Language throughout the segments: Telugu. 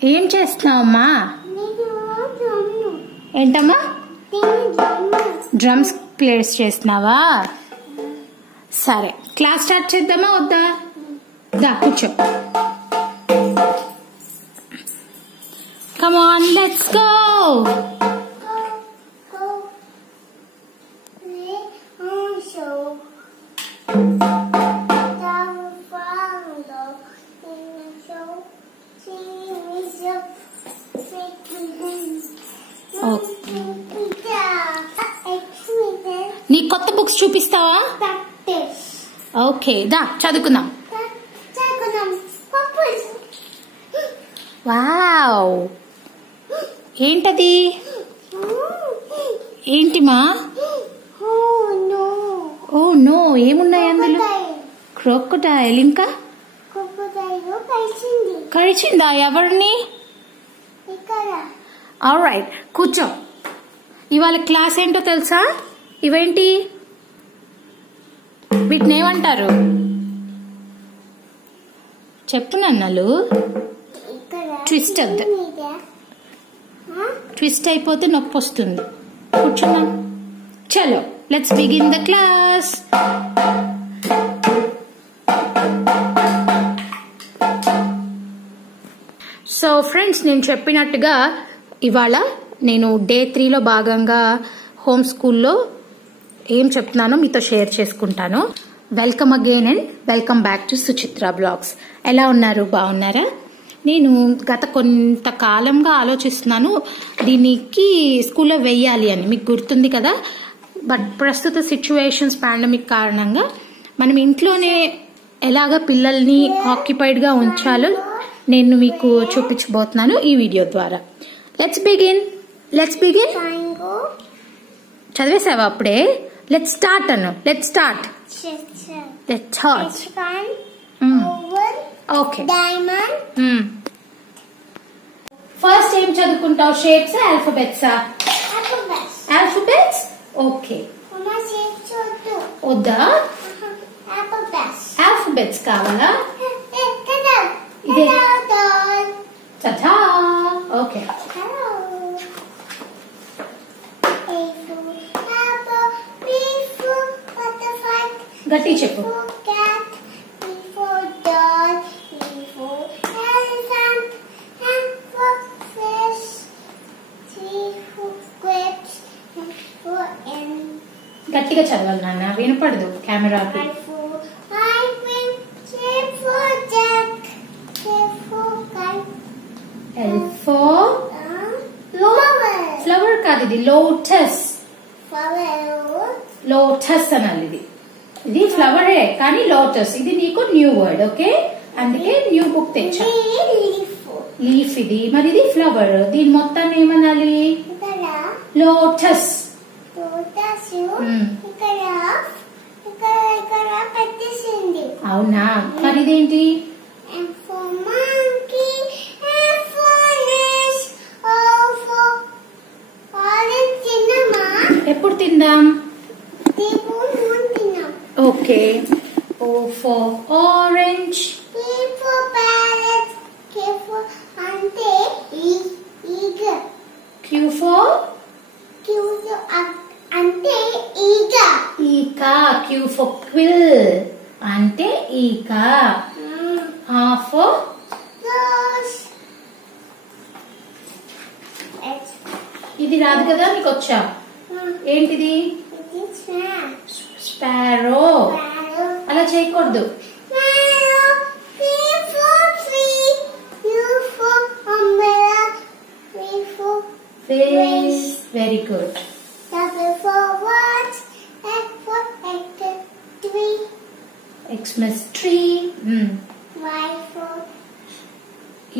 ఏం చేస్తున్నావమ్మా? ఏంటమ్మా? డ్రమ్స్ ప్లేస్ చేస్తున్నావా? సరే, క్లాస్ స్టార్ట్ చేద్దామా వద్దా? దా కూర్చో. Come on, let's go. నీ కొత్త బుక్స్ చూపిస్తావా? ఓకే, దా చదువుకుందాం. వావ్, ఏంటది? ఏంటిమా? ఓ నో, ఏమున్నాయి అందులో? క్రోకోడైల్. ఇంకా కరిచిందా? ఎవరిని? ఆల్రైట్, కూర్చో. ఇవాళ క్లాస్ ఏంటో తెలుసా? ఇవేంటి? వీటిని ఏమంటారు? చెప్పు నన్నలు. ట్విస్ట్ వద్ద, ట్విస్ట్ అయిపోతే నొప్పి వస్తుంది. కూర్చున్నా. చలో, let's begin the class. So friends, నేను చెప్పినట్టుగా ఇవాళ నేను డే 3లో భాగంగా హోమ్ స్కూల్లో ఏం చెప్తున్నానో మీతో షేర్ చేసుకుంటాను. Welcome again and welcome back to Suchitra blogs. ఎలా ఉన్నారు? బాగున్నారా? నేను గత కొంతకాలంగా ఆలోచిస్తున్నాను దీనికి స్కూల్లో వెయ్యాలి అని. మీకు గుర్తుంది కదా, బట్ ప్రస్తుత సిచ్యువేషన్స్ పాండమిక్ కారణంగా మనం ఇంట్లోనే ఎలాగ పిల్లల్ని ఆక్యుపైడ్గా ఉంచాలో నేను మీకు చూపించబోతున్నాను ఈ వీడియో ద్వారా. Let's begin. చదివేసావా అప్పుడే? Let's start Anu. Let's start. Okay. First ఏం చదువుకుంటావు? షేప్స్, ఆల్ఫాబెట్సా? ఆల్ఫాబెట్స్. ఓకే. వద్దా? ఆల్ఫాబెట్స్ కావాలా? ఇదే. చచా. ఓకే. గట్టి చెప్పు. గట్టిగా చదవాలి నాన్న, వినపడదు కెమెరాకి. ఫ్లవర్ కాదు, ఇది లోటస్. లోటస్ అనాలి. ఇది ఫ్లవరే కానీ లోటస్. ఇది నీకు న్యూ వర్డ్. ఓకే, అందుకే న్యూ బుక్ తెచ్చా. లీఫ్ ఇది, మరి ఇది ఫ్లవర్. దీని మొత్తాన్ని ఏమనాలి? లోటస్. అవునా, మరి ఇదేంటి? ఎప్పుడు తిందాం? Okay. O for orange. P for parrot. K for ante. Eagle. Q for ante eagle. Ika. Q for quill. Ante ika. R for rose. ఇది రాదు కదా నీకు వచ్చా? ఏంటిది? స్పారో. అలా చేయకూడదు. Very good. Xmas tree.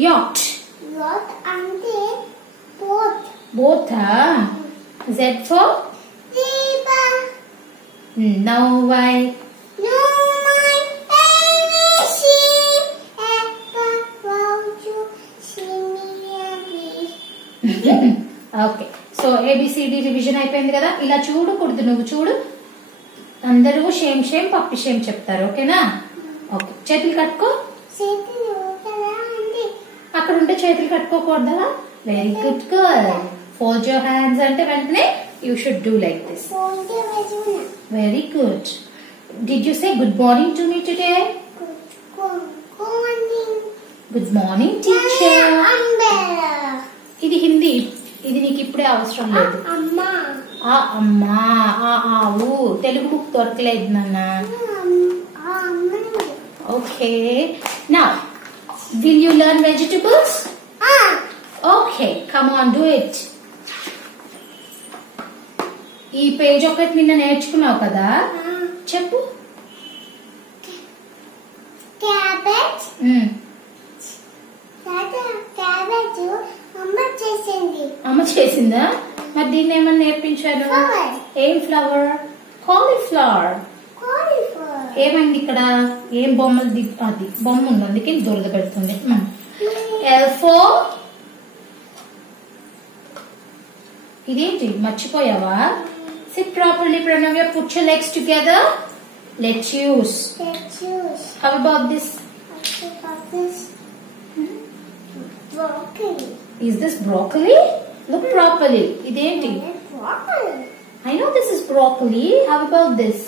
Yacht. అంటే boat. Z for zebra. Now why? Okay. So A B C D revision అయిపోయింది కదా. ఇలా చూడకూడదు, నువ్వు చూడు. అందరూ షేమ్ షేమ్ పప్పి షేమ్ చెప్తారు. ఓకేనా? ఓకే, చేతులు కట్టుకో. అక్కడ ఉంటే చేతులు కట్టుకోకూడదా? Very good girl. Fold your hands అంటే వెంటనే you should do like this. Very good. Did you say good morning to me today? Good morning teacher. ఇది హిందీ, ఇది నీకు ఇప్పుడే అవసరం లేదు. అమ్మా ఆవు తెలుగు బుక్ దొరకలేదు నాన్న. Okay, now will you learn vegetables? Okay, come on, do it. ఈ పేజ్ ఒకటి నిన్న నేర్చుకున్నావు కదా, చెప్పు. క్యాబేజ్. క్యాబేజ్ అమ్మ చేసింది. అమ్మ చేసిందా? మరి దీన్ని ఏమన్నా నేర్పించారు? ఏం ఫ్లవర్? కాలీఫ్లవర్. ఏమైంది ఇక్కడ? ఏం బొమ్మలు? అది బొమ్మ ఉంది, అందుకే దురద పెడుతుంది. ఇదేంటి మర్చిపోయావా? SIT properly Pranavya. Put your legs together. Let's use. How about this? Is this broccoli? Look properly. ఇదేంటి? I know this is broccoli. How about this?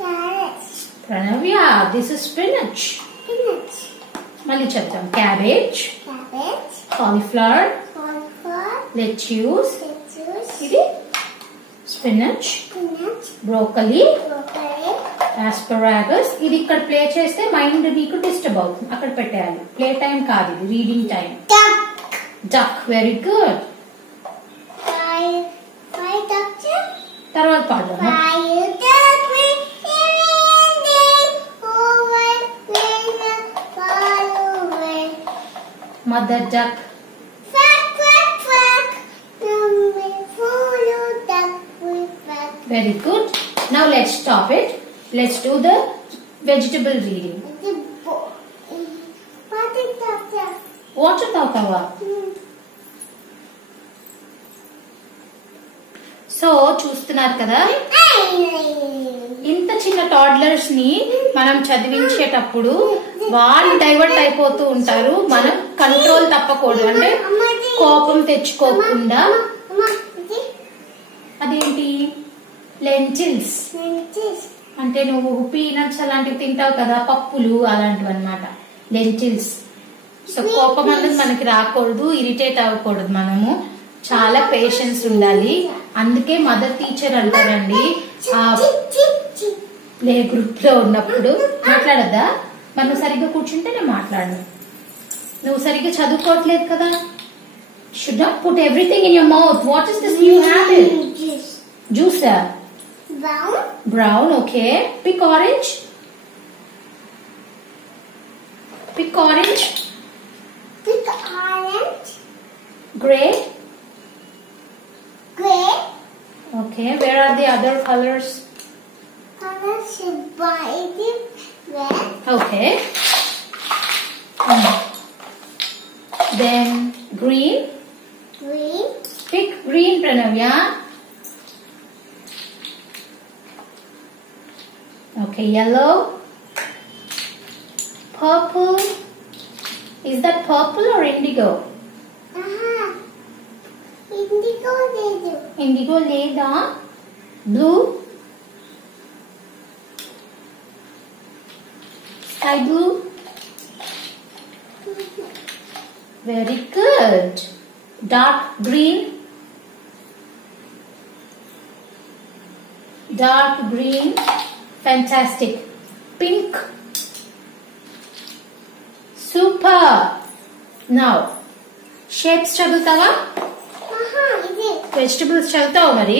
Carrot. Pranavya, this is spinach. Spinach. మళ్ళీ చెప్తాం. Cabbage. Cabbage. Cauliflower. Cauliflower. Lettuce. Lettuce. ఇది spinach. Spinach. Broccoli. Broccoli. Asparagus. ఇది ఇక్కడ ప్లే చేస్తే మైండ్ నీకు డిస్టర్బ్ అవుతుంది. అక్కడ పెట్టేయాలి. ప్లే టైం కాదు, ఇది reading time. Duck. Duck. Very good. తర్వాత పాడదాం. Mother duck. Very good. Now let's stop it. Let's do the vegetable reading. Water తాగుతావా? సో చూస్తున్నారు కదా, ఇంత చిన్న టాడ్లర్స్ ని మనం చదివించేటప్పుడు వాళ్ళు డైవర్ట్ అయిపోతూ ఉంటారు. మనం కంట్రోల్ తప్పకూడదు, అంటే కోపం తెచ్చుకోకుండా. అదేంటి? లెంటిల్స్ అంటే నువ్వు పీనట్స్ అలాంటివి తింటావు కదా, పప్పులు అలాంటివి అన్నమాట లెంటిల్స్. సో కోపం అనేది మనకి రాకూడదు, ఇరిటేట్ అవ్వకూడదు. మనము చాలా పేషెన్స్ ఉండాలి. అందుకే మదర్ టీచర్ అంటారండి. ప్లే గ్రూప్ లో ఉన్నప్పుడు మాట్లాడద్దా? మనం సరిగ్గా కూర్చుంటే నేను మాట్లాడను. నువ్వు సరిగ్గా చదువుకోవట్లేదు కదా. Should not put everything in your mouth. What is this new habit? జ్యూసా? Brown. Okay. Pick orange. Pick orange. Pick orange. Gray. Gray. Okay. Where are the other colors? Colors white, red. Okay. Then green. Green. Pick green, Pranavya. Okay, yellow. Purple. Is that purple or indigo? Indigo లేదు. Indigo లేదా? Blue. Sky blue. Very good. Dark green. Dark green. Fantastic. Pink. Super. Now, shapes చదువుతావా? ఇది వెజిటబుల్స్ చదువుతావు మరి.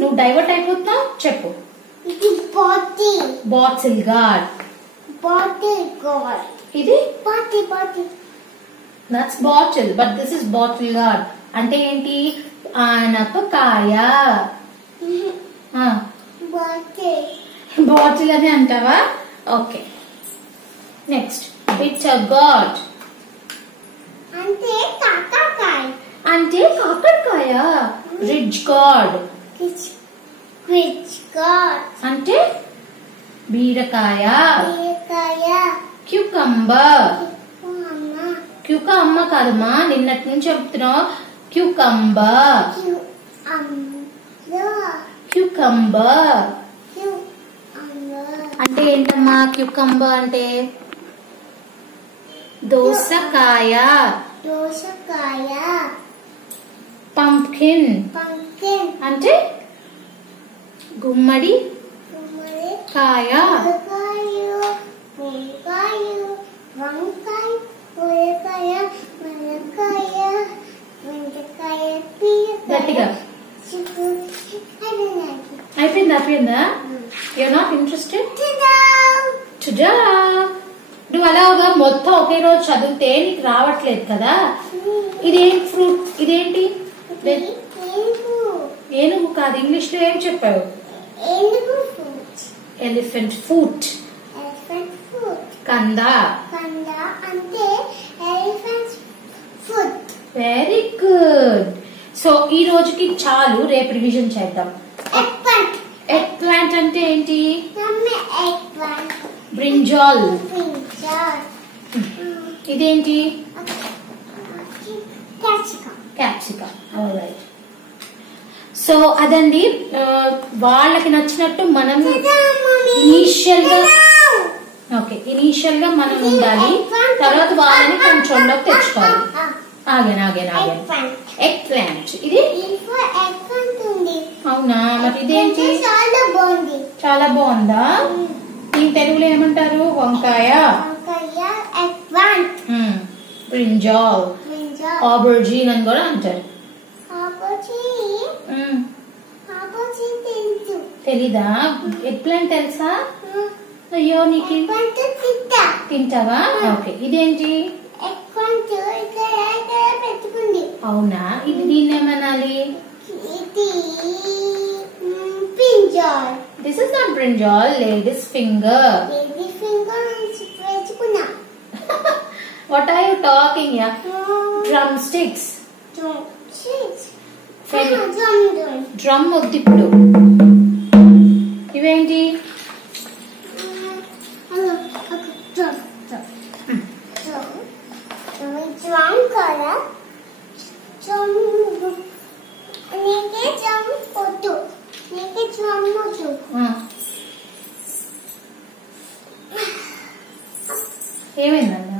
నువ్వు డైవర్ట్ అయిపోతున్నావు. చెప్పు. ఇది bottle. Bottle gourd. Bottle gourd. ఇది bottle. That's bottle, but this is bottle gourd. అంటే ఏంటి? ఆనపకాయ. బాటిల్. బాటిల్ అని అంటావా? ఓకే. Next bitter gourd. అంటే కాకరకాయ. అంటే కాకరకాయ. Ridge gourd. Ridge gourd. అంటే బీరకాయ. బీరకాయ. క్యూకంబర్. క్యూకమ్మ కాదమ్మా, నిన్నటి నుంచి చెప్తున్నావు క్యూకంబర్. క్యూకంబర్ అంటే ఏంటమ్మా? క్యూకంబర్ అంటే దోసకాయ. పంప్కిన్ అంటే గుమ్మడి కాయ. గట్టిగా అయిపోయిందా? You're not interested? టుడా నువ్వు అలాగా మొత్తం ఒకే రోజు చదివితే నీకు రావట్లేదు కదా. ఇదేం ఫ్రూట్? ఇదేంటి? ఏనుగు కాదు. ఇంగ్లీష్ లో ఏం చెప్పావు? Elephant foot. కంద అంటే వెరీ గుడ్. సో ఈ రోజుకి చాలు, రేపు రివిజన్ చేద్దాం. ఎగ్ ప్లాంట్ అంటే ఏంటి? బ్రింజాల్. ఇదేంటి? క్యాప్సికమ్. ఆల్రైట్. సో అదండి, వాళ్ళకి నచ్చినట్టు మనం ఇనీషియల్ గా మనం ఉండాలి, తర్వాత వాళ్ళని కంట్రోల్లోకి తెచ్చుకోవాలి. ఆగాను. Eggplant. ఇది అవునా? మరి ఇదేంటి? చాలా బాగుందా? దీని తెలుగులో ఏమంటారు? వంకాయ. బ్రింజాల్, ఆబర్జీన్ అని కూడా అంటారు. తెలీదా? ఎగ్ ప్లాంట్ తెలుసా? అయ్యో, నీకు తింటావా? ఓకే. ఇదేంటి? అవునా? ఇది దీన్ని ఏమనాలి? This is not brinjal, lady's finger. What are you talking here? Drumsticks. Drum వద్దు ఇప్పుడు. ఇవేంటి? ఏమైందన్నా?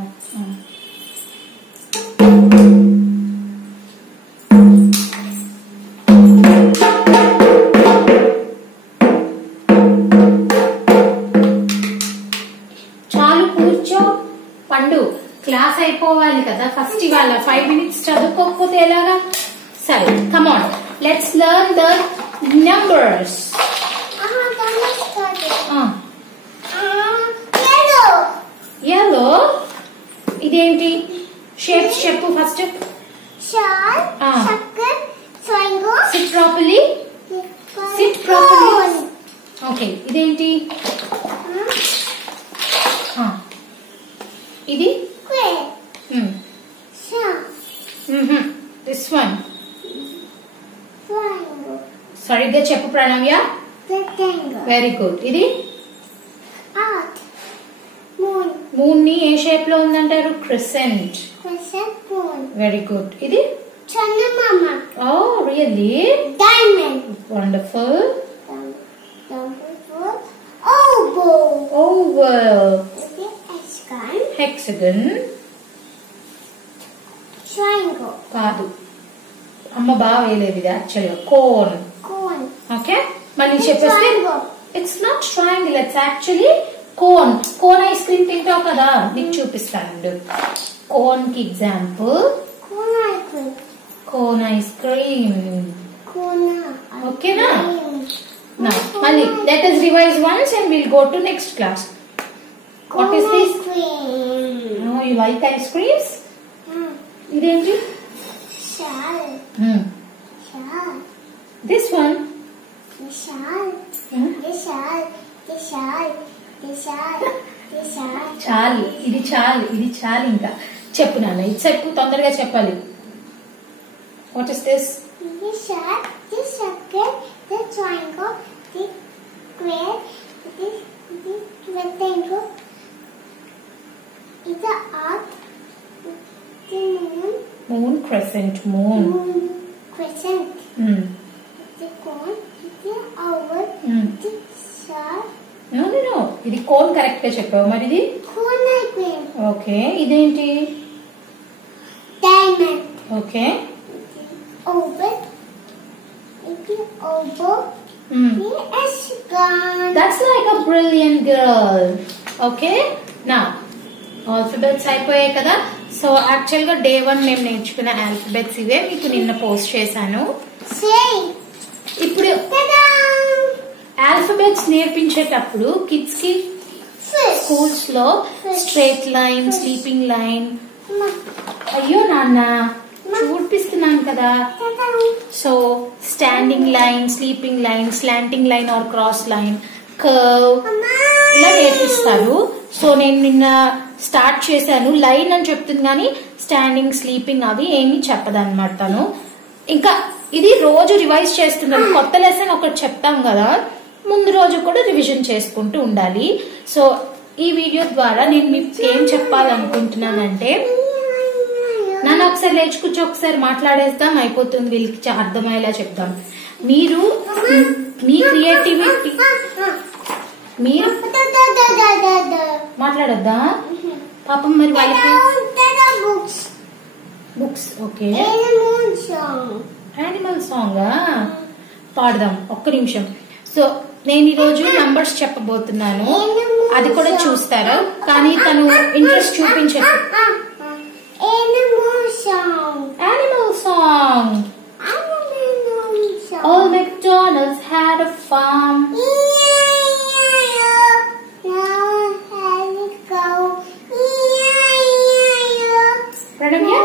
చాలు కూర్చో పండు, క్లాస్ అయిపోవాలి కదా. ఫస్ట్ ఇవాళ 5 minutes చదువుకోకపోతే ఎలాగా? సరే, come on, let's learn the numbers. yellow. ఇదేంటి? షేప్స్ చెప్పు ఫస్ట్. Sit properly. ఓకే. ఇదేంటి? ఇది దిస్ వన్. సరిగ్గా చెప్పు ప్రణవ్య. Very good. ఇది మూన్ ని ఏ షేప్ లో ఉందంటారు? క్రిసెంట్. Very good. ఇది చందమామ. Oh really? Diamond. Wonderful. Oval. Hexagon. Triangle. కాదు, అమ్మ బాగా వేయలేదు ఇది యాక్చువల్గా. కోన్. ఓకే, మళ్ళీ చెప్పేస్తే it's not triangle, it's actually cone. Cone ice cream తింటావు కదా, నీకు చూపిస్తాను. కోన్ కి ఎగ్జాంపుల్ కోన్ ఐస్ క్రీమ్. ఓకేనా? మళ్ళీ let us revise once and we'll go to next class. What is this? No, you like ice creams? ఇదేంటి? This one. చాలు, ఇది చాలు, ఇది చాలు. ఇంకా చెప్పు నాన్న, ఇది చెప్పు, తొందరగా చెప్పాలి. What is this? This circle, this triangle, this square, this rectangle. It's an arc. Moon, crescent moon. Moon, crescent. The cone, the oval, the star. No. ఇది కోన్ కరెక్ట్ గా చెప్పావు మరి ఇది Cone again. ఓకే ఇదేంటి Diamond. Okay Oval. The oval. The hexagon. That's like a brilliant girl. Okay? Now, alphabets అయిపోయాయి కదా. సో యాక్చువల్ గా డే 1 మేము నేర్చుకున్న ఆల్ఫాబెట్స్ ఇవే మీకు నిన్న పోస్ట్ చేశాను. Say. ఇప్పుడు ఆల్ఫాబెట్స్ నేర్పించేటప్పుడు కిడ్స్ కి స్కూల్స్ లో స్ట్రైట్ లైన్, స్లీపింగ్ లైన్, అయ్యో నాన్న చూపిస్తున్నాను కదా. So standing line, sleeping line, slanting line or cross line, curve ఇలా నేర్పిస్తారు. సో నేను నిన్న స్టార్ట్ చేశాను. లైన్ అని చెప్తుంది కానీ స్టాండింగ్, స్లీపింగ్ అవి ఏమీ చెప్పదన్నమాట తను. ఇంకా ఇది రోజు రివైజ్ చేస్తున్నాను. కొత్త లెసన్ ఒకటి చెప్తాం కదా, ముందు రోజు కూడా రివిజన్ చేసుకుంటూ ఉండాలి. సో ఈ వీడియో ద్వారా నేను మీకు ఏం చెప్పాలనుకుంటున్నానంటే, నన్ను ఒకసారి లేచుకొచ్చి ఒకసారి మాట్లాడేద్దాం, అయిపోతుంది. వీళ్ళకి అర్థమయ్యేలా చెప్దాం. మీరు మీ క్రియేటివిటీ మీరు మాట్లాడొద్దా పాపం మరి వాళ్ళకి బుక్స్. ఓకే యానిమల్ సాంగ్ పాడదాం ఒక్క నిమిషం. సో నేను ఈరోజు నంబర్స్ చెప్పబోతున్నాను, అది కూడా చూస్తారా, కానీ తను ఇంట్రెస్ట్ చూపించదు. Animal song. Old MacDonald's had a farm. Pranavya,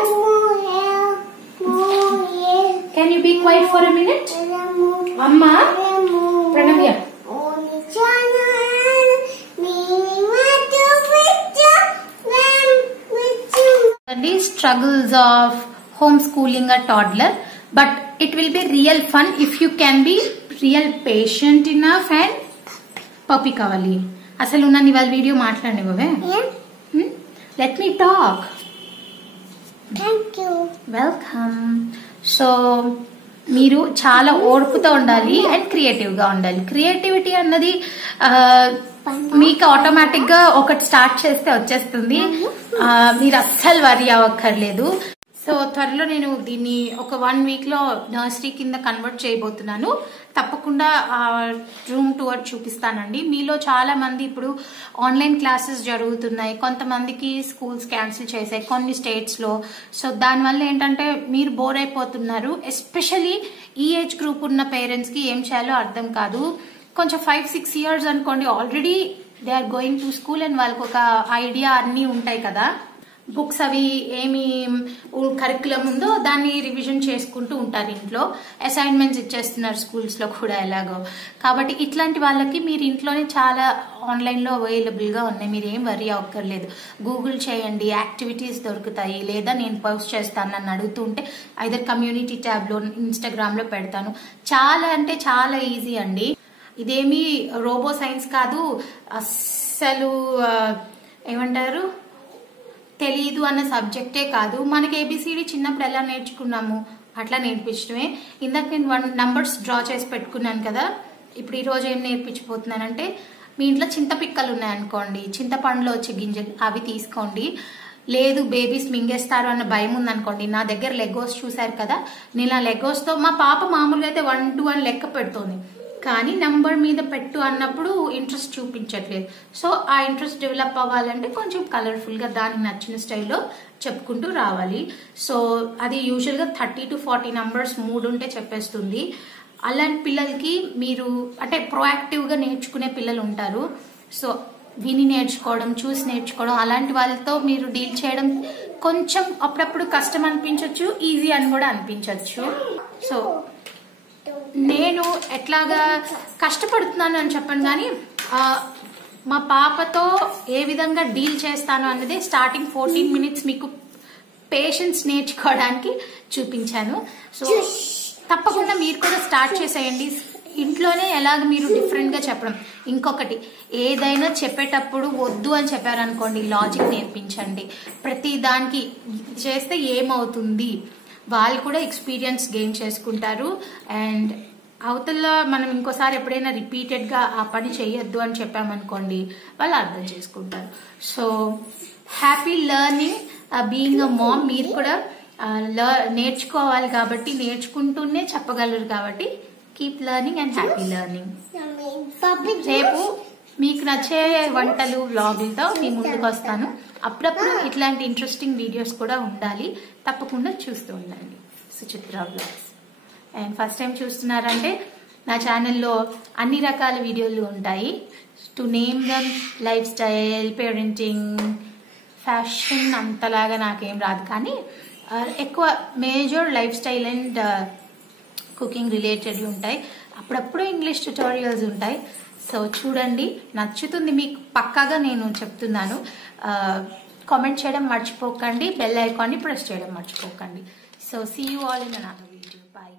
can you be quiet for a minute? Amma, Pranavya. The struggles of homeschooling a toddler, but it will be real fun if you can be real patient enough and puppy kavali. Asalu nanu ival video maatladanive. Let me talk. Thank you. Welcome. So మీరు చాలా ఓర్పుతో ఉండాలి అండ్ క్రియేటివ్ గా ఉండాలి. క్రియేటివిటీ అన్నది మీకు ఆటోమేటిక్ గా ఒకటి స్టార్ట్ చేస్తే వచ్చేస్తుంది. మీరు అస్సలు వరీ అవ్వక్కర్లేదు. సో త్వరలో నేను దీన్ని ఒక 1 వీక్ లో నర్సరీ కింద కన్వర్ట్ చేయబోతున్నాను. తప్పకుండా రూమ్ టూర్ చూపిస్తానండి. మీలో చాలా మంది ఇప్పుడు ఆన్లైన్ క్లాసెస్ జరుగుతున్నాయి, కొంతమందికి స్కూల్స్ క్యాన్సిల్ చేశాయి కొన్ని స్టేట్స్ లో. సో దానివల్ల ఏంటంటే మీరు బోర్ అయిపోతున్నారు. ఎస్పెషలీ ఈ ఏజ్ గ్రూప్ ఉన్న పేరెంట్స్ కి ఏం చేయాలో అర్థం కాదు. కొంచెం 5-6 years అనుకోండి, already they are going to school and వాళ్ళకి ఒక ఐడియా అన్ని ఉంటాయి కదా. బుక్స్ అవి ఏమి కరికులం ఉందో దాన్ని రివిజన్ చేసుకుంటూ ఉంటారు. ఇంట్లో అసైన్మెంట్స్ ఇచ్చేస్తున్నారు స్కూల్స్ లో కూడా ఎలాగో. కాబట్టి ఇట్లాంటి వాళ్ళకి మీరు ఇంట్లోనే చాలా ఆన్లైన్ లో అవైలబుల్ గా ఉన్నాయి, మీరు ఏం వరీ అవ్వక్కర్లేదు. గూగుల్ చేయండి, యాక్టివిటీస్ దొరుకుతాయి, లేదా నేను పోస్ట్ చేస్తాను నన్ను అడుగుతుంటే ఐదర్ కమ్యూనిటీ ట్యాబ్ లో, ఇన్స్టాగ్రామ్ లో పెడతాను. చాలా అంటే చాలా ఈజీ అండి. ఇదేమి రోబో సైన్స్ కాదు, అస్సలు ఏమంటారు తెలీదు అన్న సబ్జెక్టే కాదు. మనకి ఏబిసిడి చిన్నప్పుడు ఎలా నేర్చుకున్నాము అట్లా నేర్పించడమే. ఇందాక నేను 1 నంబర్స్ డ్రా చేసి పెట్టుకున్నాను కదా. ఇప్పుడు ఈ రోజు ఏం నేర్పించబోతున్నానంటే, మీ ఇంట్లో చింతపిక్కలు ఉన్నాయనుకోండి, చింతపండులో వచ్చే గింజలు అవి తీసుకోండి. లేదు బేబీస్ మింగేస్తారు అన్న భయం ఉందనుకోండి, నా దగ్గర లెగోస్ చూసారు కదా, నేను ఆ లెగోస్ తో, మా పాప మామూలుగా అయితే 1 2 అని లెక్క పెడుతోంది, కానీ నంబర్ మీద పెట్టు అన్నప్పుడు ఇంట్రెస్ట్ చూపించట్లేదు. సో ఆ ఇంట్రెస్ట్ డెవలప్ అవ్వాలంటే కొంచెం కలర్ఫుల్ గా దానికి నచ్చిన స్టైల్లో చెప్పుకుంటూ రావాలి. సో అది యూజువల్ గా 30 to 40 నంబర్స్ 3 ఉంటే చెప్పేస్తుంది. అలాంటి పిల్లలకి మీరు అంటే ప్రోయాక్టివ్ గా నేర్చుకునే పిల్లలు ఉంటారు. సో విని నేర్చుకోవడం, చూసి నేర్చుకోవడం, అలాంటి వాళ్ళతో మీరు డీల్ చేయడం కొంచెం అప్పుడప్పుడు కష్టం అనిపించవచ్చు, ఈజీ అని కూడా అనిపించవచ్చు. సో నేను ఎట్లాగా కష్టపడుతున్నాను అని చెప్పను, కానీ మా పాపతో ఏ విధంగా డీల్ చేస్తాను అన్నది స్టార్టింగ్ 14 minutes మీకు పేషెన్స్ నేర్చుకోవడానికి చూపించాను. సో తప్పకుండా మీరు కూడా స్టార్ట్ చేసేయండి. ఇంట్లోనే ఎలాగ మీరు డిఫరెంట్ గా చెప్పడం. ఇంకొకటి, ఏదైనా చెప్పేటప్పుడు వద్దు అని చెప్పారనుకోండి, లాజిక్ నేర్పించండి. ప్రతి దానికి చేస్తే ఏమవుతుంది, వాళ్ళు కూడా ఎక్స్పీరియన్స్ గెయిన్ చేసుకుంటారు. అండ్ అవతల మనం ఇంకోసారి ఎప్పుడైనా రిపీటెడ్ గా ఆ పని చేయొద్దు అని చెప్పామనుకోండి, వాళ్ళు అర్థం చేసుకుంటారు. So happy learning being a ma'am. మీరు కూడా నేర్చుకోవాలి కాబట్టి, నేర్చుకుంటూనే చెప్పగలరు కాబట్టి keep learning and happy learning. రేపు మీకు నచ్చే వంటలు వ్లాగులతో మీ ముందుకు వస్తాను. అప్పుడప్పుడు ఇట్లాంటి ఇంట్రెస్టింగ్ వీడియోస్ కూడా ఉండాలి, తప్పకుండా చూస్తూ ఉండండి Suchitra vlogs. And first time చూస్తున్నారంటే నా ఛానల్లో అన్ని రకాల వీడియోలు ఉంటాయి. To name them lifestyle, parenting, fashion అంతలాగా నాకేం రాదు, కానీ ఎక్కువ major lifestyle and cooking related ఉంటాయి. అప్పుడప్పుడు ఇంగ్లీష్ ట్యుటోరియల్స్ ఉంటాయి. సో చూడండి, నచ్చుతుంది మీకు పక్కాగా నేను చెప్తున్నాను. కామెంట్ చేయడం మర్చిపోకండి, బెల్ ఐకాన్ని ప్రెస్ చేయడం మర్చిపోకండి. So see you all in another video. By.